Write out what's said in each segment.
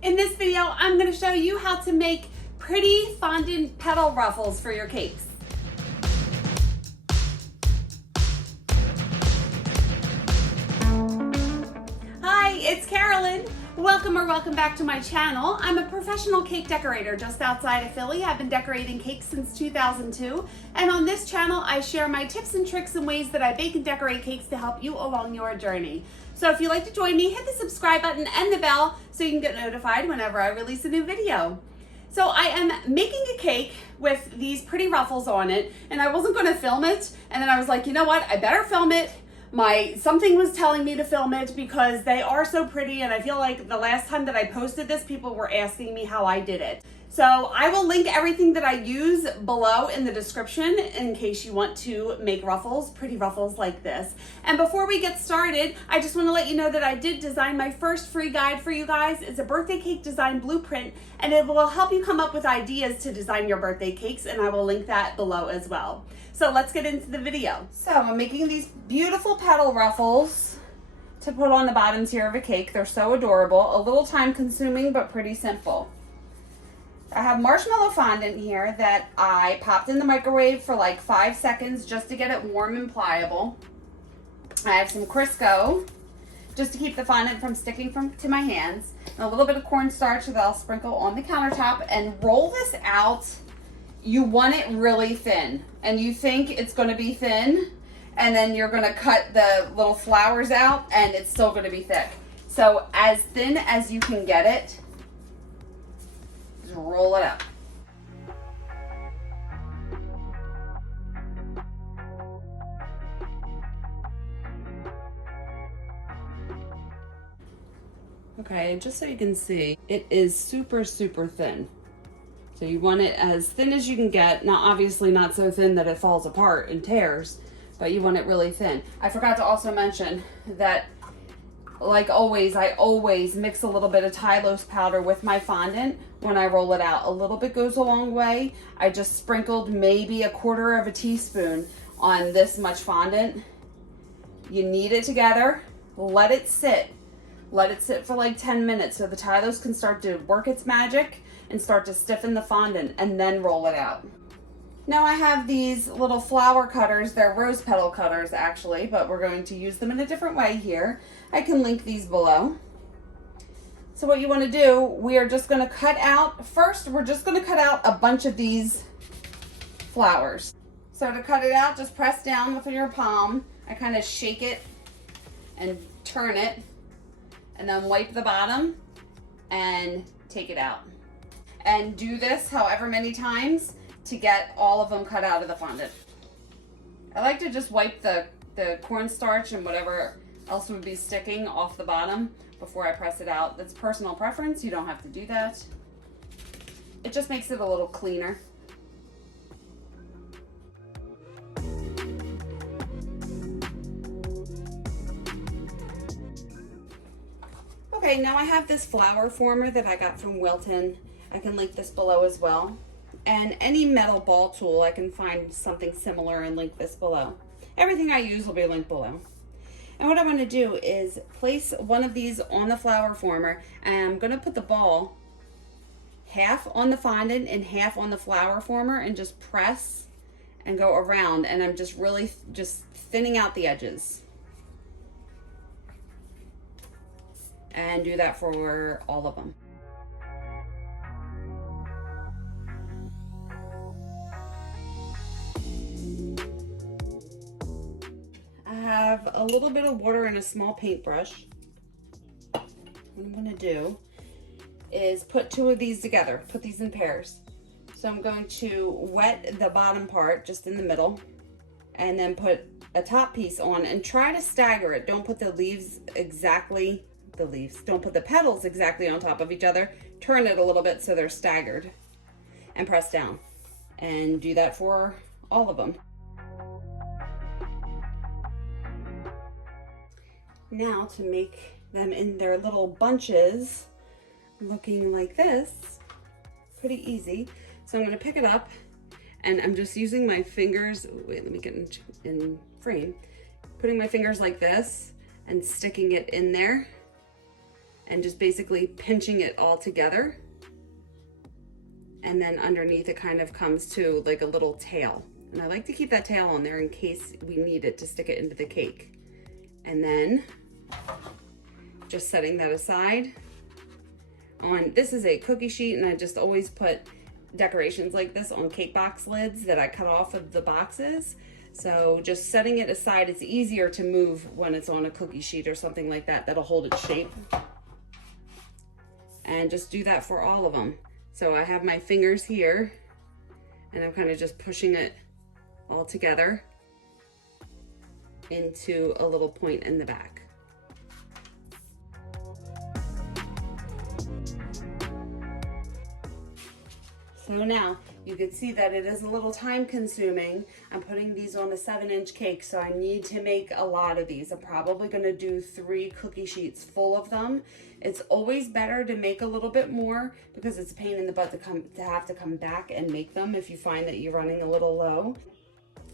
In this video, I'm going to show you how to make pretty fondant petal ruffles for your cakes. Hi, it's Karolyn. Welcome back to my channel. I'm a professional cake decorator just outside of Philly. I've been decorating cakes since 2002, and on this channel I share my tips and tricks and ways that I bake and decorate cakes to help you along your journey. So if you'd like to join me, hit the subscribe button and the bell so you can get notified whenever I release a new video. So I am making a cake with these pretty ruffles on it, and I wasn't going to film it, and then I was like, you know what, I better film it. Something was telling me to film it because they are so pretty, and I feel like the last time that I posted this, people were asking me how I did it. So I will link everything that I use below in the description in case you want to make ruffles, pretty ruffles like this. And before we get started, I just want to let you know that I did design my first free guide for you guys. It's a birthday cake design blueprint, and it will help you come up with ideas to design your birthday cakes, and I will link that below as well. So let's get into the video. So I'm making these beautiful petal ruffles to put on the bottom tier of a cake. They're so adorable, a little time consuming, but pretty simple. I have marshmallow fondant here that I popped in the microwave for like 5 seconds just to get it warm and pliable. I have some Crisco just to keep the fondant from sticking to my hands, and a little bit of cornstarch that I'll sprinkle on the countertop and roll this out. You want it really thin, and you think it's going to be thin, and then you're going to cut the little flowers out and it's still going to be thick. So as thin as you can get it, just roll it up. Okay, just so you can see, it is super thin. So you want it as thin as you can get. Now, obviously not so thin that it falls apart and tears, but you want it really thin. I forgot to also mention that, like always, I always mix a little bit of Tylose powder with my fondant when I roll it out. A little bit goes a long way. I just sprinkled maybe 1/4 teaspoon on this much fondant. You knead it together, let it sit. Let it sit for like 10 minutes so the Tylose can start to work its magic and start to stiffen the fondant, and then roll it out. Now I have these little flower cutters. They're rose petal cutters actually, but we're going to use them in a different way here. I can link these below. So what you want to do, we are just going to cut out, first we're just going to cut out a bunch of these flowers. So to cut it out, just press down with your palm. I kind of shake it and turn it, and then wipe the bottom and take it out. And do this however many times to get all of them cut out of the fondant. I like to just wipe the cornstarch and whatever else would be sticking off the bottom before I press it out. That's personal preference. You don't have to do that. It just makes it a little cleaner. Okay, now I have this flower former that I got from Wilton. I can link this below as well. And any metal ball tool, I can find something similar and link this below. Everything I use will be linked below. And what I want to do is place one of these on the flower former, and I'm going to put the ball half on the fondant and half on the flower former and just press and go around, and I'm just really just thinning out the edges. And do that for all of them. I have a little bit of water and a small paintbrush. What I'm going to do is put 2 of these together, put these in pairs. So I'm going to wet the bottom part just in the middle, and then put a top piece on and try to stagger it. Don't put the leaves exactly, don't put the petals exactly on top of each other. Turn it a little bit so they're staggered and press down. And do that for all of them. Now to make them in their little bunches looking like this, pretty easy. So I'm going to pick it up, and I'm just using my fingers. Wait, let me get in frame. Putting my fingers like this and sticking it in there and just basically pinching it all together. And then underneath it kind of comes to like a little tail. And I like to keep that tail on there in case we need it to stick it into the cake. And then just setting that aside. This is a cookie sheet, and I just always put decorations like this on cake box lids that I cut off of the boxes. So just setting it aside, it's easier to move when it's on a cookie sheet or something like that, that'll hold its shape. And just do that for all of them. So I have my fingers here, and I'm kind of just pushing it all together into a little point in the back. So now you can see that it is a little time consuming. I'm putting these on a 7-inch cake, so I need to make a lot of these. I'm probably gonna do 3 cookie sheets full of them. It's always better to make a little bit more because it's a pain in the butt to have to come back and make them if you find that you're running a little low.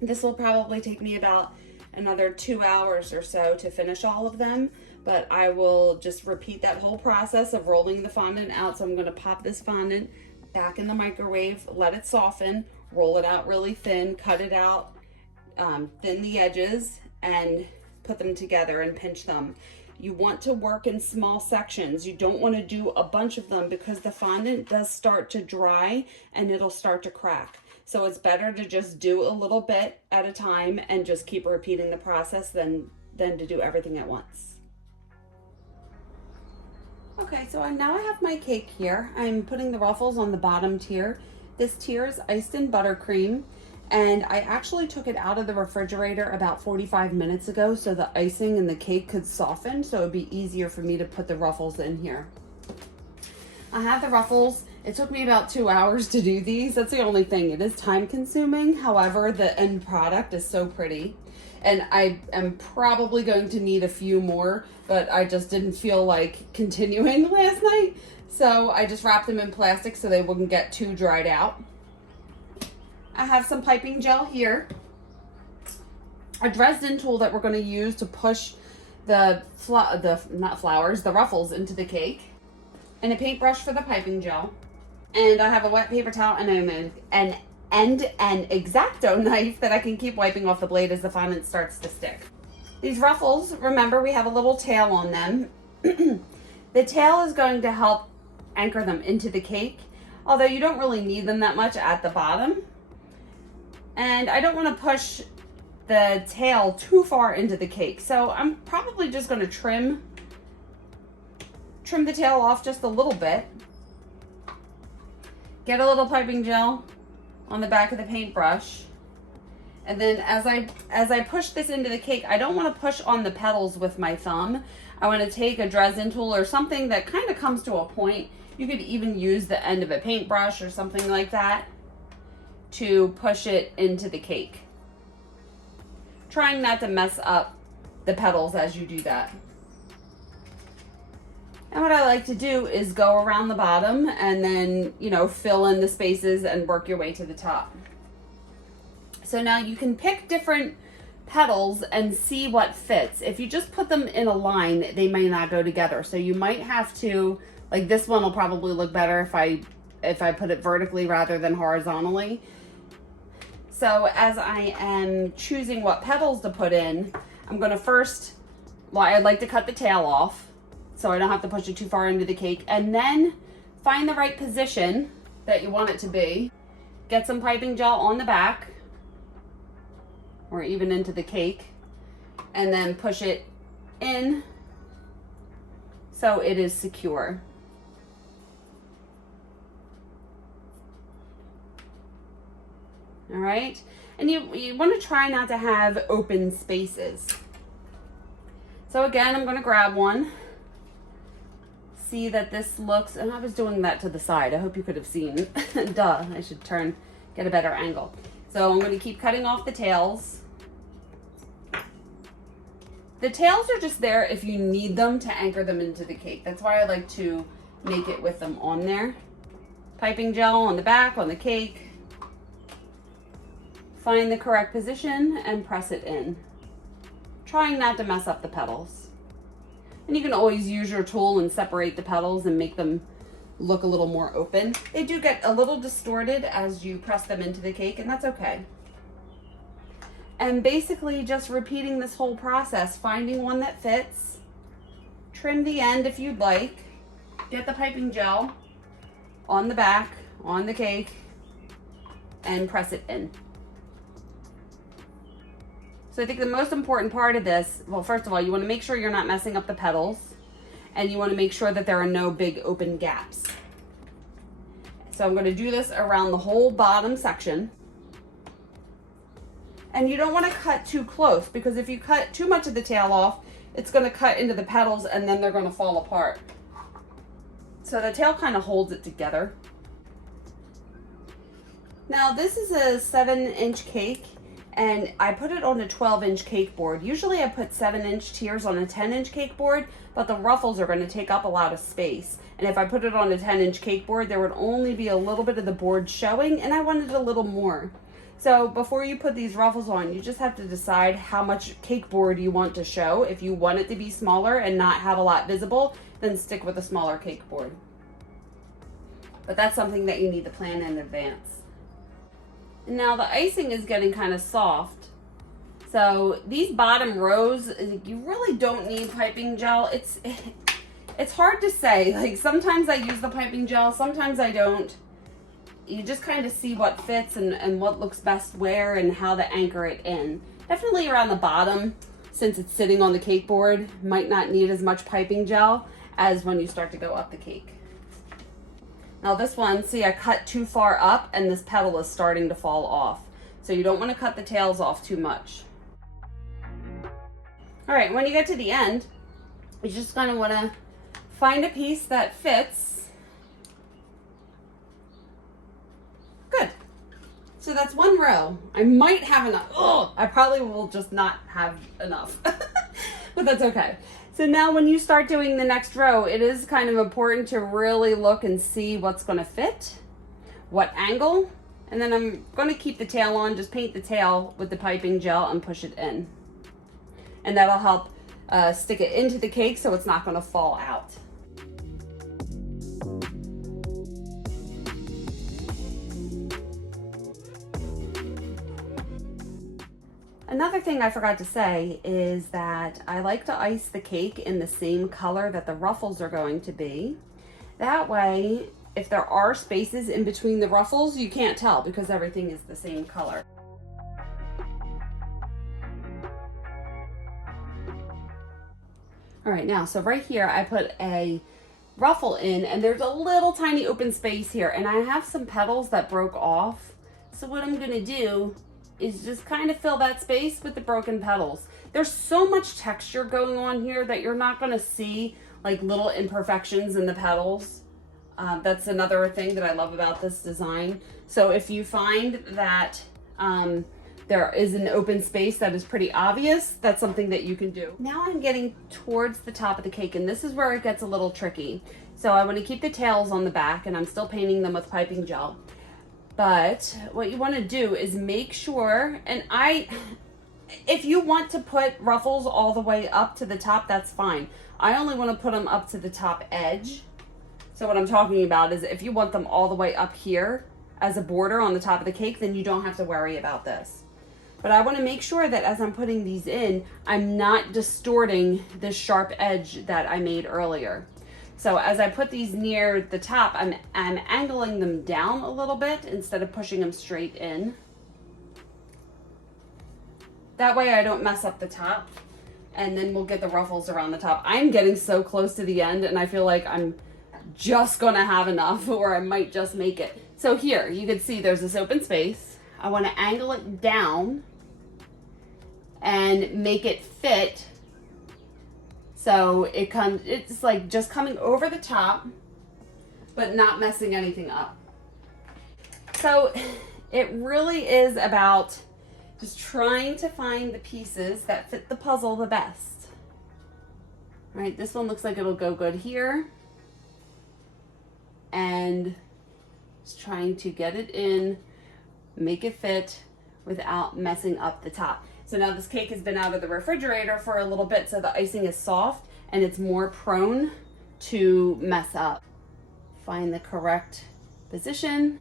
This will probably take me about another 2 hours or so to finish all of them, but I will just repeat that whole process of rolling the fondant out. So I'm gonna pop this fondant back in the microwave, let it soften, roll it out really thin, cut it out, thin the edges, and put them together and pinch them. You want to work in small sections. You don't want to do a bunch of them because the fondant does start to dry and it'll start to crack. So it's better to just do a little bit at a time and just keep repeating the process than to do everything at once. Okay, so now I have my cake here. I'm putting the ruffles on the bottom tier. This tier is iced in buttercream, and I actually took it out of the refrigerator about 45 minutes ago so the icing and the cake could soften, so it'd be easier for me to put the ruffles in here. I have the ruffles. It took me about 2 hours to do these. That's the only thing. It is time consuming. However, the end product is so pretty. And I am probably going to need a few more, but I just didn't feel like continuing last night. So I just wrapped them in plastic so they wouldn't get too dried out. I have some piping gel here. A Dresden tool that we're going to use to push the ruffles into the cake. And a paintbrush for the piping gel. And I have a wet paper towel and an X-Acto knife that I can keep wiping off the blade as the fondant starts to stick. These ruffles, remember, we have a little tail on them. The tail is going to help anchor them into the cake, although you don't really need them that much at the bottom. And I don't want to push the tail too far into the cake, so I'm probably just going to trim the tail off just a little bit. Get a little piping gel on the back of the paintbrush, and then as I push this into the cake, I don't want to push on the petals with my thumb. I want to take a Dresden tool or something that kind of comes to a point. You could even use the end of a paintbrush or something like that to push it into the cake, trying not to mess up the petals as you do that. And what I like to do is go around the bottom and then, you know, fill in the spaces and work your way to the top. So now you can pick different petals and see what fits. If you just put them in a line, they may not go together. So you might have to, like this one will probably look better if I put it vertically rather than horizontally. So as I am choosing what petals to put in, I'm gonna first, well, I'd like to cut the tail off so I don't have to push it too far into the cake, and then find the right position that you want it to be. Get some piping gel on the back or even into the cake, and then push it in so it is secure. All right, and you want to try not to have open spaces. So again, I'm going to grab one. See that this looks, and I was doing that to the side. I hope you could have seen. Duh, I should get a better angle. So I'm going to keep cutting off the tails. The tails are just there if you need them to anchor them into the cake. That's why I like to make it with them on there. Piping gel on the back, on the cake. Find the correct position and press it in. Trying not to mess up the petals. And you can always use your tool and separate the petals and make them look a little more open. They do get a little distorted as you press them into the cake, and that's okay. And basically just repeating this whole process, finding one that fits, trim the end if you'd like, get the piping gel on the back, on the cake, and press it in. So I think the most important part of this, well, first of all, you want to make sure you're not messing up the petals, and you want to make sure that there are no big open gaps. So I'm going to do this around the whole bottom section. And you don't want to cut too close, because if you cut too much of the tail off, it's going to cut into the petals and then they're going to fall apart. So the tail kind of holds it together. Now this is a 7-inch cake, and I put it on a 12-inch cake board. Usually I put 7-inch tiers on a 10-inch cake board, but the ruffles are going to take up a lot of space. And if I put it on a 10-inch cake board, there would only be a little bit of the board showing, and I wanted a little more. So before you put these ruffles on, you just have to decide how much cake board you want to show. If you want it to be smaller and not have a lot visible, then stick with a smaller cake board. But that's something that you need to plan in advance. Now the icing is getting kind of soft. So these bottom rows, you really don't need piping gel. It's hard to say. Like sometimes I use the piping gel, sometimes I don't. You just kind of see what fits and what looks best where and how to anchor it in. Definitely around the bottom, since it's sitting on the cake board, might not need as much piping gel as when you start to go up the cake. Now this one, see, I cut too far up and this petal is starting to fall off. So you don't want to cut the tails off too much. All right, when you get to the end, you just kind of want to find a piece that fits. Good. So that's one row. I might have enough. Oh, I probably will just not have enough, but that's okay. So now when you start doing the next row, it is kind of important to really look and see what's going to fit, what angle, and then I'm going to keep the tail on, just paint the tail with the piping gel and push it in. And that'll help stick it into the cake so it's not going to fall out. Another thing I forgot to say is that I like to ice the cake in the same color that the ruffles are going to be. That way, if there are spaces in between the ruffles, you can't tell because everything is the same color. All right, now, so right here, I put a ruffle in and there's a little tiny open space here, and I have some petals that broke off. So what I'm gonna do is just kind of fill that space with the broken petals. There's so much texture going on here that you're not gonna see like little imperfections in the petals. That's another thing that I love about this design. So if you find that there is an open space that is pretty obvious, that's something that you can do. Now I'm getting towards the top of the cake, and this is where it gets a little tricky. So I want to keep the tails on the back, and I'm still painting them with piping gel. But what you want to do is make sure, and if you want to put ruffles all the way up to the top, that's fine. I only want to put them up to the top edge. So what I'm talking about is if you want them all the way up here as a border on the top of the cake, then you don't have to worry about this. But I want to make sure that as I'm putting these in, I'm not distorting this sharp edge that I made earlier. So as I put these near the top, I'm angling them down a little bit instead of pushing them straight in. That way I don't mess up the top, and then we'll get the ruffles around the top. I'm getting so close to the end, and I feel like I'm just gonna have enough, or I might just make it. So here, you can see there's this open space. I want to angle it down and make it fit. So it's like just coming over the top, but not messing anything up. So it really is about just trying to find the pieces that fit the puzzle the best. All right, this one looks like it'll go good here. And just trying to get it in, make it fit without messing up the top. So now this cake has been out of the refrigerator for a little bit, so the icing is soft, and it's more prone to mess up. Find the correct position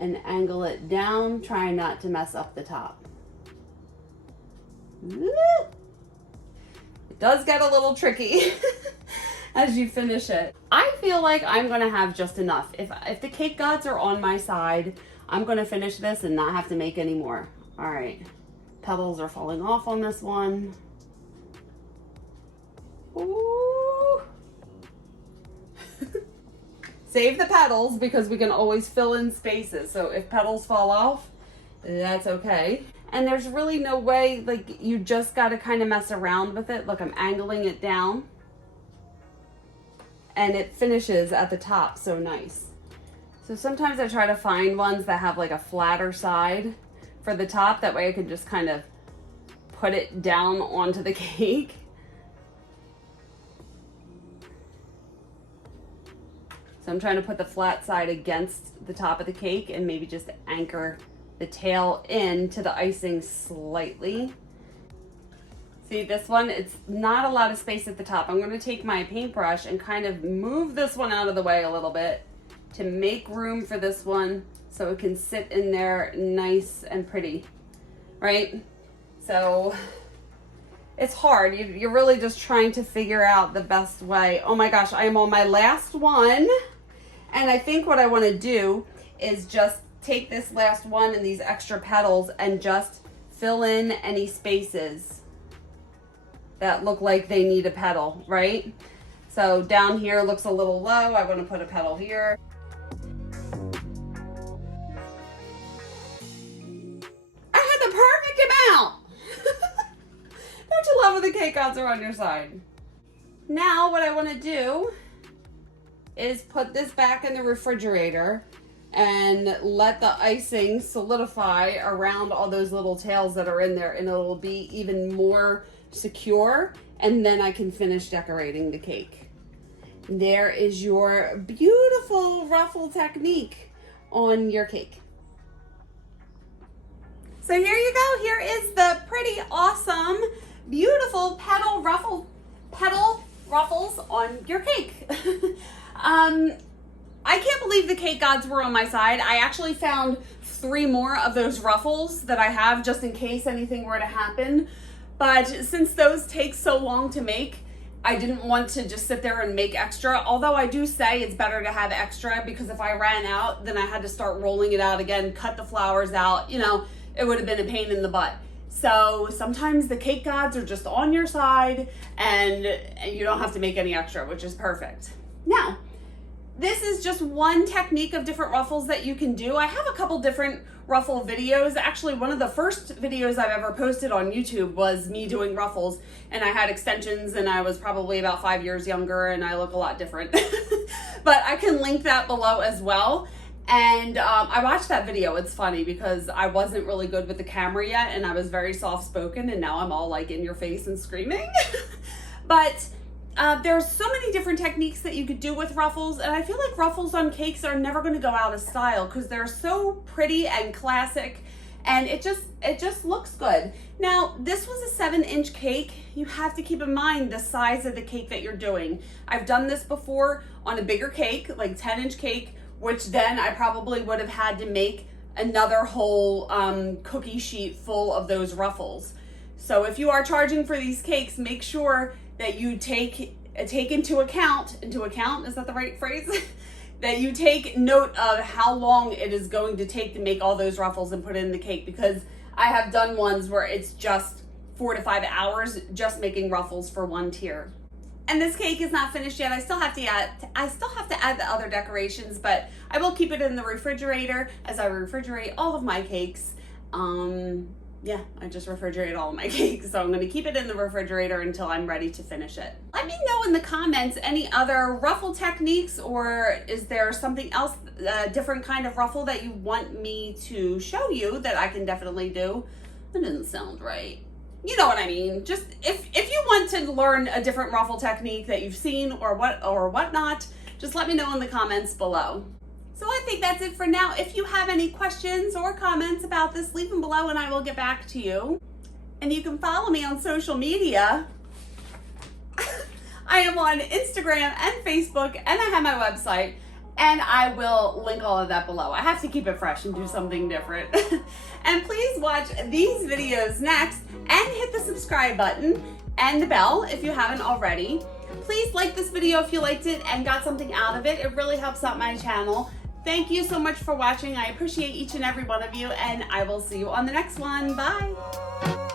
and angle it down, trying not to mess up the top. It does get a little tricky as you finish it. I feel like I'm gonna have just enough. If the cake gods are on my side, I'm gonna finish this and not have to make any more. All right, petals are falling off on this one. Ooh. Save the petals because we can always fill in spaces. So if petals fall off, that's okay. And there's really no way, like, you just got to kind of mess around with it. Look, I'm angling it down and it finishes at the top so nice. So sometimes I try to find ones that have like a flatter side for the top. That way I can just kind of put it down onto the cake. So I'm trying to put the flat side against the top of the cake and maybe just anchor the tail into the icing slightly. See this one, it's not a lot of space at the top. I'm gonna take my paintbrush and kind of move this one out of the way a little bit to make room for this one so it can sit in there nice and pretty, right? So it's hard. You're really just trying to figure out the best way. Oh my gosh, I am on my last one. And I think what I want to do is just take this last one and these extra petals and just fill in any spaces that look like they need a petal, right? So down here looks a little low. I want to put a petal here. I had the perfect amount. Don't you love when the cake gods are on your side? Now what I want to do is put this back in the refrigerator and let the icing solidify around all those little tails that are in there, and it'll be even more secure, and then I can finish decorating the cake. There is your beautiful ruffle technique on your cake. So here you go. Here is the pretty awesome, beautiful petal ruffles on your cake. I can't believe the cake gods were on my side. I actually found 3 more of those ruffles that I have just in case anything were to happen. But since those take so long to make, I didn't want to just sit there and make extra. Although I do say it's better to have extra, because if I ran out, then I had to start rolling it out again, cut the flowers out, you know, it would have been a pain in the butt. So sometimes the cake gods are just on your side and you don't have to make any extra, which is perfect. Now, this is just one technique of different ruffles that you can do. I have a couple different ruffle videos. Actually, one of the first videos I've ever posted on YouTube was me doing ruffles, and I had extensions, and I was probably about 5 years younger, and I look a lot different. But I can link that below as well. And I watched that video. It's funny because I wasn't really good with the camera yet, and I was very soft-spoken, and now I'm all like in your face and screaming. But there's so many different techniques that you could do with ruffles, and I feel like ruffles on cakes are never going to go out of style because they're so pretty and classic, and it just looks good. Now, this was a 7-inch cake. You have to keep in mind the size of the cake that you're doing. I've done this before on a bigger cake, like 10-inch cake, which then I probably would have had to make another whole cookie sheet full of those ruffles. So if you are charging for these cakes, make sure that you take into account, is that the right phrase? That you take note of how long it is going to take to make all those ruffles and put it in the cake, because I have done ones where it's just 4 to 5 hours just making ruffles for one tier. And this cake is not finished yet. I still have to add the other decorations, but I will keep it in the refrigerator as I refrigerate all of my cakes. Yeah, I just refrigerate all of my cakes, so I'm going to keep it in the refrigerator until I'm ready to finish it. Let me know in the comments any other ruffle techniques, or is there something else, a different kind of ruffle that you want me to show you that I can definitely do. That doesn't sound right. You know what I mean. Just if you want to learn a different ruffle technique that you've seen or whatnot, just let me know in the comments below. So I think that's it for now. If you have any questions or comments about this, leave them below and I will get back to you. And you can follow me on social media. I am on Instagram and Facebook, and I have my website, and I will link all of that below. I have to keep it fresh and do something different. And please watch these videos next and hit the subscribe button and the bell if you haven't already. Please like this video if you liked it and got something out of it. It really helps out my channel. Thank you so much for watching. I appreciate each and every one of you, and I will see you on the next one. Bye.